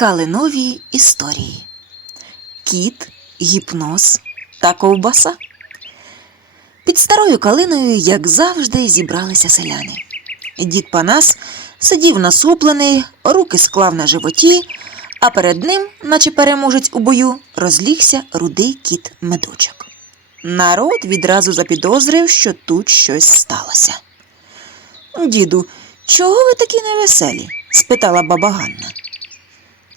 Калинові історії. Кіт, гіпноз та ковбаса. Під старою калиною, як завжди, зібралися селяни. Дід Панас сидів насуплений, руки склав на животі, а перед ним, наче переможець у бою, розлігся рудий кіт медочок. Народ відразу запідозрив, що тут щось сталося. Діду, чого ви такі невеселі? спитала баба Ганна.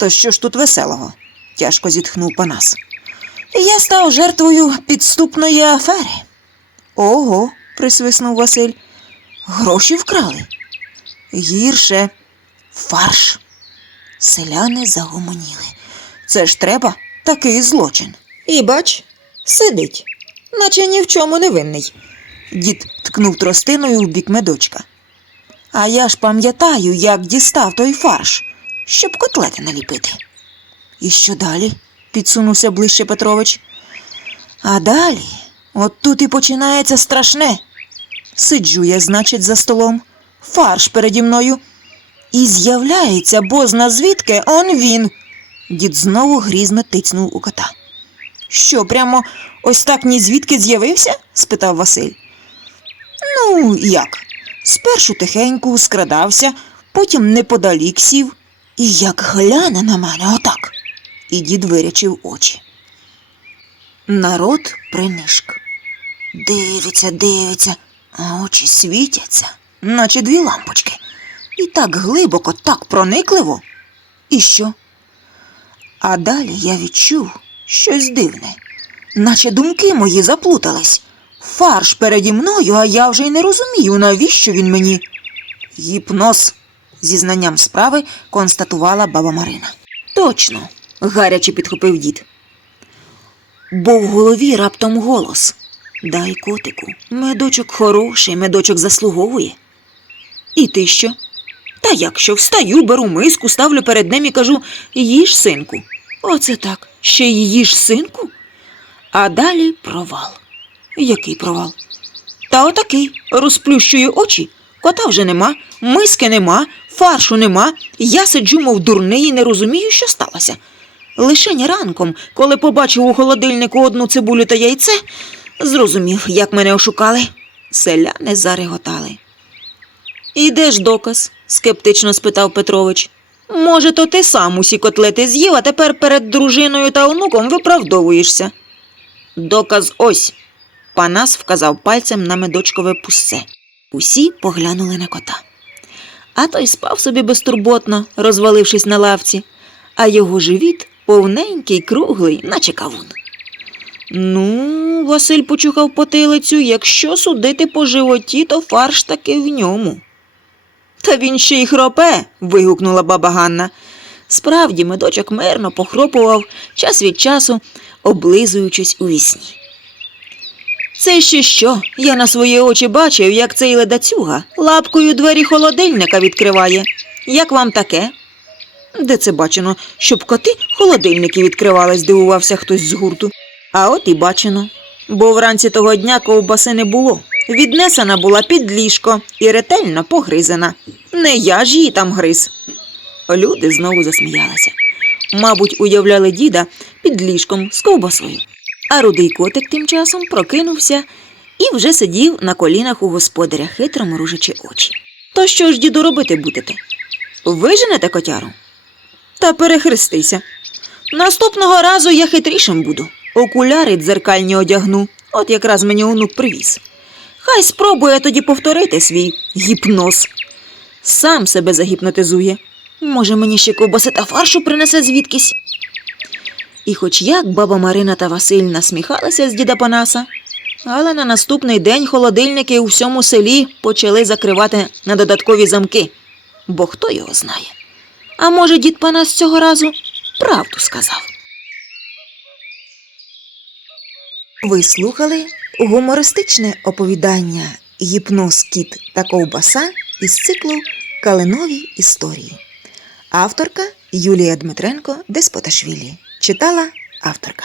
То що ж тут веселого? тяжко зітхнув Панас. Я став жертвою підступної афери. Ого, присвиснув Василь. Гроші вкрали. Гірше фарш. Селяни загомоніли. Це ж треба такий злочин. І бач, сидить, наче ні в чому не винний. Дід ткнув тростиною в бік медочка. А я ж пам'ятаю, як дістав той фарш, щоб котлети наліпити. І що далі? підсунувся ближче Петрович. А далі, от тут і починається страшне. Сиджу я, значить, за столом, фарш переді мною. І з'являється бозна звідки он він. Дід знову грізно тицнув у кота. Що, прямо ось так ні звідки з'явився? спитав Василь. Ну, як? Спершу тихенько скрадався, потім неподалік сів, і як гляне на мене отак. І дід вирячив очі. Народ принишк. Дивиться, дивиться, а очі світяться, наче дві лампочки. І так глибоко, так проникливо. І що? А далі я відчув щось дивне, наче думки мої заплутались. Фарш переді мною, а я вже й не розумію, навіщо він мені. Гіпноз, зі знанням справи констатувала баба Марина. Точно, гаряче підхопив дід. Бо в голові раптом голос. Дай котику, медочок хороший, медочок заслуговує. І ти що? Та як що встаю, беру миску, ставлю перед ним і кажу їж, синку. Оце так, ще й їж, синку. А далі провал. Який провал? Та отакий. Розплющую очі. Кота вже нема, миски нема, фаршу нема. Я сиджу, мов дурний, і не розумію, що сталося. Лишень ранком, коли побачив у холодильнику одну цибулю та яйце, зрозумів, як мене ошукали. Селяни зареготали. І де ж доказ? скептично спитав Петрович. Може, то ти сам усі котлети з'їв, а тепер перед дружиною та онуком виправдовуєшся. Доказ ось. Панас вказав пальцем на медочкове пуссе. Усі поглянули на кота. А той спав собі безтурботно, розвалившись на лавці, а його живіт повненький, круглий, наче кавун. Ну, Василь почухав потилицю, якщо судити по животі, то фарш таки в ньому. Та він ще й хропе. вигукнула баба Ганна. Справді, медочок мирно похропував час від часу, облизуючись у вісні. Це ще що? Я на свої очі бачив, як цей ледацюга лапкою двері холодильника відкриває. Як вам таке? Де це бачено, щоб коти холодильники відкривали, здивувався хтось з гурту. А от і бачено. Бо вранці того дня ковбаси не було. Віднесена була під ліжко і ретельно погризена. Не я ж її там гриз. Люди знову засміялися. Мабуть, уявляли діда під ліжком з ковбасою. А рудий котик тим часом прокинувся і вже сидів на колінах у господаря, хитро мружачи очі. То що ж, діду, робити будете? Виженете котяру? Та перехрестися. Наступного разу я хитрішим буду. Окуляри дзеркальні одягну, от якраз мені онук привіз. Хай спробує тоді повторити свій гіпноз. Сам себе загіпнотизує. Може, мені ще ковбаси та фаршу принесе звідкись. І хоч як баба Марина та Василь насміхалися з діда Панаса, але на наступний день холодильники у всьому селі почали закривати на додаткові замки, бо хто його знає. А може, дід Панас цього разу правду сказав. Ви слухали гумористичне оповідання Гіпноз кіт та ковбаса із циклу Калинові історії. Авторка Юлія Дмитренко Деспоташвілі. Читала авторка.